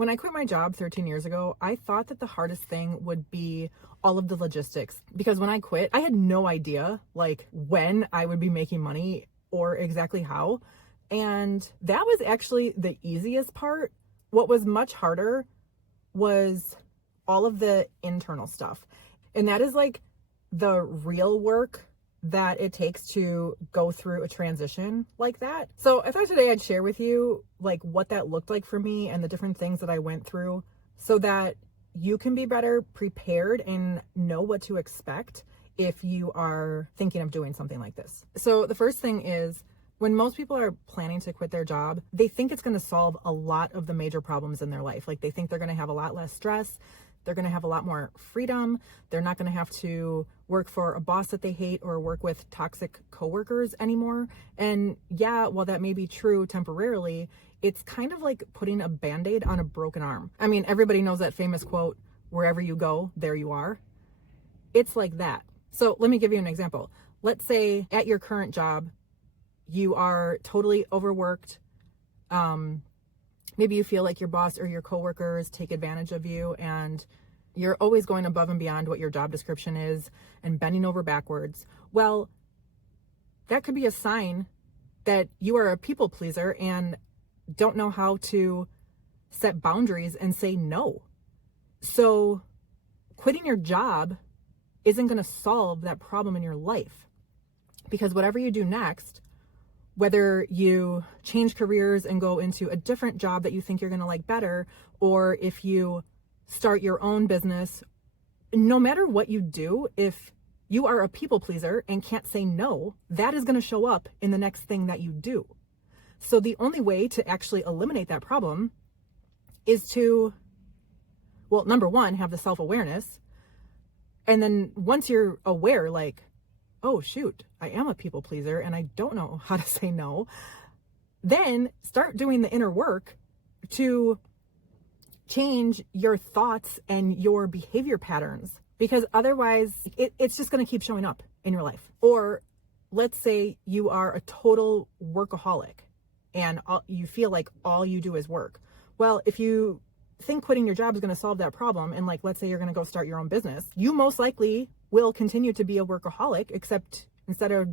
When I quit my job 13 years ago, I thought that the hardest thing would be all of the logistics, because when I quit, I had no idea like when I would be making money or exactly how. And that was actually the easiest part. What was much harder was all of the internal stuff. And that is like the real work that it takes to go through a transition like that. So I thought today I'd share with you like what that looked like for me and the different things that I went through so that you can be better prepared and know what to expect if you are thinking of doing something like this. So the first thing is, when most people are planning to quit their job, they think it's going to solve a lot of the major problems in their life. Like they think they're going to have a lot less stress. They're going to have a lot more freedom. They're not going to have to work for a boss that they hate or work with toxic coworkers anymore. And yeah, while that may be true temporarily, it's kind of like putting a Band-Aid on a broken arm. I mean, everybody knows that famous quote, "Wherever you go, there you are." It's like that. So let me give you an example. Let's say at your current job, you are totally overworked. Maybe you feel like your boss or your coworkers take advantage of you and you're always going above and beyond what your job description is and bending over backwards. Well, that could be a sign that you are a people pleaser and don't know how to set boundaries and say no. So quitting your job isn't going to solve that problem in your life, because whatever you do next, whether you change careers and go into a different job that you think you're going to like better, or if you start your own business, no matter what you do, if you are a people pleaser and can't say no, that is going to show up in the next thing that you do. So the only way to actually eliminate that problem is to, well, number one, have the self-awareness. And then once you're aware, like, oh shoot, I am a people pleaser and I don't know how to say no, then start doing the inner work to change your thoughts and your behavior patterns, because otherwise it's just going to keep showing up in your life. Or let's say you are a total workaholic and you feel like all you do is work. Well, if you think quitting your job is going to solve that problem, and like, let's say you're going to go start your own business, you most likely will continue to be a workaholic, except instead of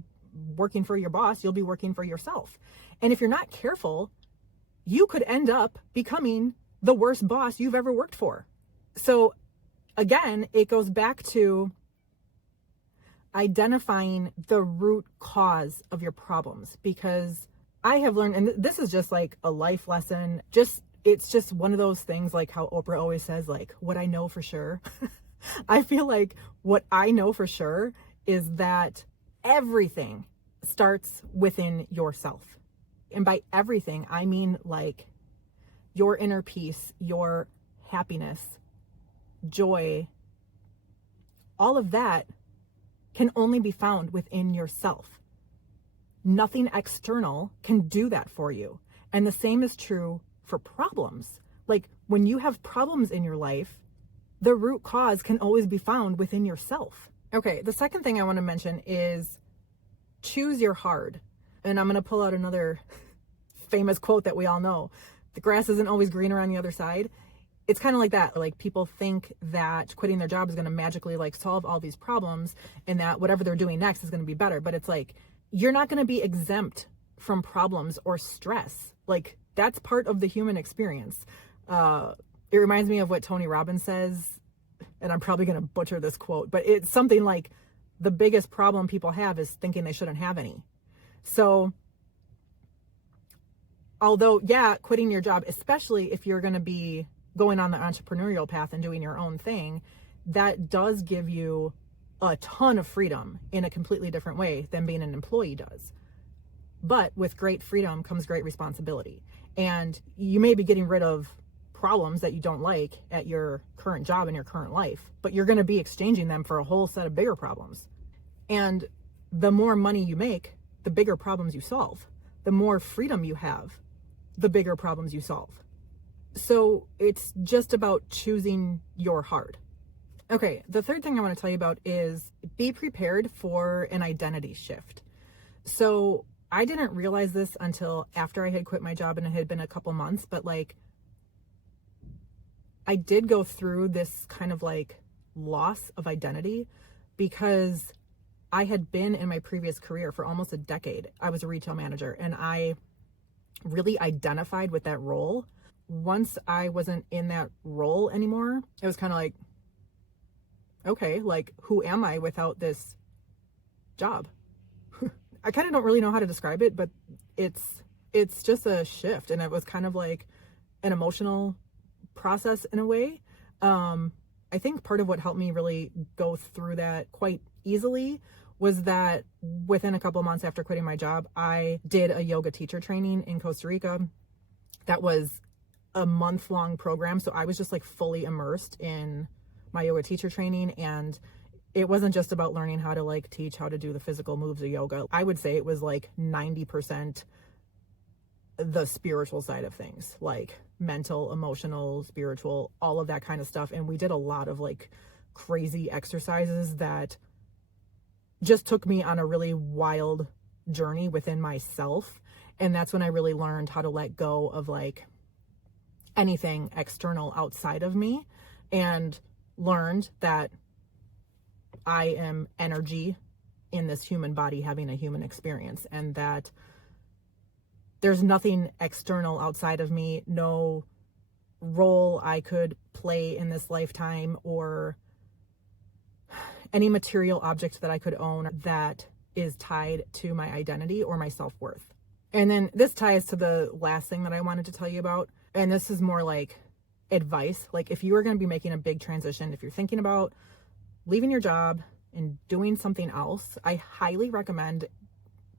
working for your boss, you'll be working for yourself. And if you're not careful, you could end up becoming the worst boss you've ever worked for. So again, it goes back to identifying the root cause of your problems, because I have learned, and this is just like a life lesson, it's just one of those things, like how Oprah always says, like, what I know for sure. I feel like what I know for sure is that everything starts within yourself. And by everything, I mean like your inner peace, your happiness, joy, all of that can only be found within yourself. Nothing external can do that for you. And the same is true for problems. Like when you have problems in your life, the root cause can always be found within yourself. Okay, the second thing I want to mention is choose your hard. And I'm going to pull out another famous quote that we all know. The grass isn't always greener on the other side. It's kind of like that. Like people think that quitting their job is going to magically like solve all these problems and that whatever they're doing next is going to be better. But it's like, you're not going to be exempt from problems or stress. Like that's part of the human experience. It reminds me of what Tony Robbins says, and I'm probably going to butcher this quote, but it's something like, the biggest problem people have is thinking they shouldn't have any. So although, yeah, quitting your job, especially if you're going to be going on the entrepreneurial path and doing your own thing, that does give you a ton of freedom in a completely different way than being an employee does. But with great freedom comes great responsibility. And you may be getting rid of problems that you don't like at your current job and your current life, but you're going to be exchanging them for a whole set of bigger problems. And the more money you make, the bigger problems you solve. The more freedom you have, the bigger problems you solve. So it's just about choosing your hard. Okay, the third thing I want to tell you about is be prepared for an identity shift. So I didn't realize this until after I had quit my job and it had been a couple months, but like I did go through this kind of like loss of identity because I had been in my previous career for almost a decade. I was a retail manager and I really identified with that role. Once I wasn't in that role anymore, it was kind of like, okay, like who am I without this job? I kind of don't really know how to describe it, but it's just a shift. And it was kind of like an emotional process in a way. I think part of what helped me really go through that quite easily was that within a couple of months after quitting my job, I did a yoga teacher training in Costa Rica. That was a month-long program. So I was just like fully immersed in my yoga teacher training. And it wasn't just about learning how to like teach how to do the physical moves of yoga. I would say it was like 90% the spiritual side of things, like mental, emotional, spiritual, all of that kind of stuff. And we did a lot of like crazy exercises that just took me on a really wild journey within myself. And that's when I really learned how to let go of like anything external outside of me, and learned that I am energy in this human body having a human experience, and that there's nothing external outside of me, no role I could play in this lifetime or any material object that I could own that is tied to my identity or my self-worth. And then this ties to the last thing that I wanted to tell you about. And this is more like advice. Like if you are going to be making a big transition, if you're thinking about leaving your job and doing something else, I highly recommend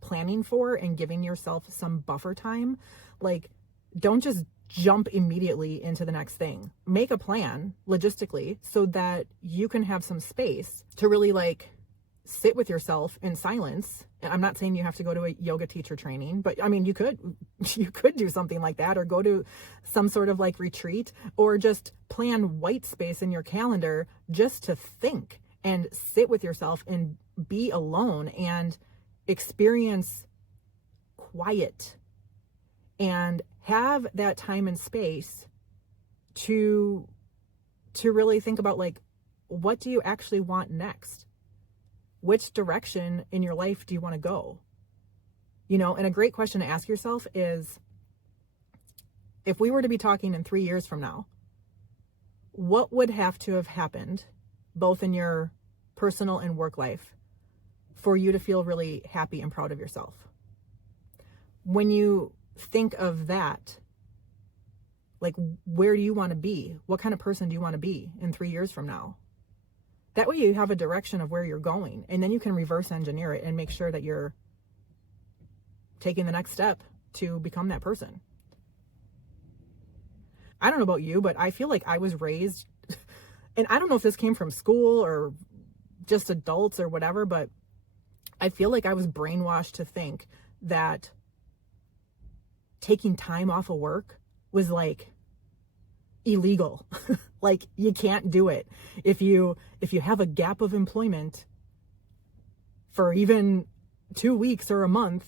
planning for and giving yourself some buffer time. Like, don't just jump immediately into the next thing. Make a plan logistically so that you can have some space to really like sit with yourself in silence. And I'm not saying you have to go to a yoga teacher training, but I mean, you could do something like that, or go to some sort of like retreat, or just plan white space in your calendar just to think and sit with yourself and be alone and experience quiet and have that time and space to really think about like, what do you actually want next? Which direction in your life do you want to go? You know, and a great question to ask yourself is, if we were to be talking in 3 years from now, what would have to have happened both in your personal and work life for you to feel really happy and proud of yourself? When you think of that, like, where do you want to be? What kind of person do you want to be in 3 years from now? That way you have a direction of where you're going, and then you can reverse engineer it and make sure that you're taking the next step to become that person. I don't know about you, but I feel like I was raised, and I don't know if this came from school or just adults or whatever, but I feel like I was brainwashed to think that taking time off of work was like illegal. Like, you can't do it. If you have a gap of employment for even 2 weeks or a month,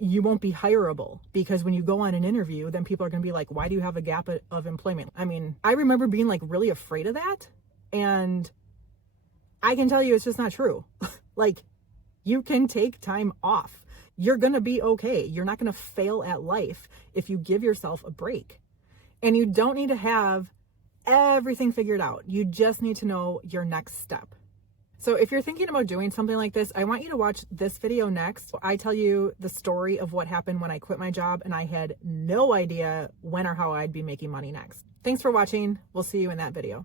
you won't be hireable, because when you go on an interview, then people are going to be like, why do you have a gap of employment? I mean, I remember being like really afraid of that. And I can tell you it's just not true. Like, you can take time off. You're going to be okay. You're not going to fail at life if you give yourself a break. And you don't need to have everything figured out. You just need to know your next step. So if you're thinking about doing something like this, I want you to watch this video next. I tell you the story of what happened when I quit my job and I had no idea when or how I'd be making money next. Thanks for watching. We'll see you in that video.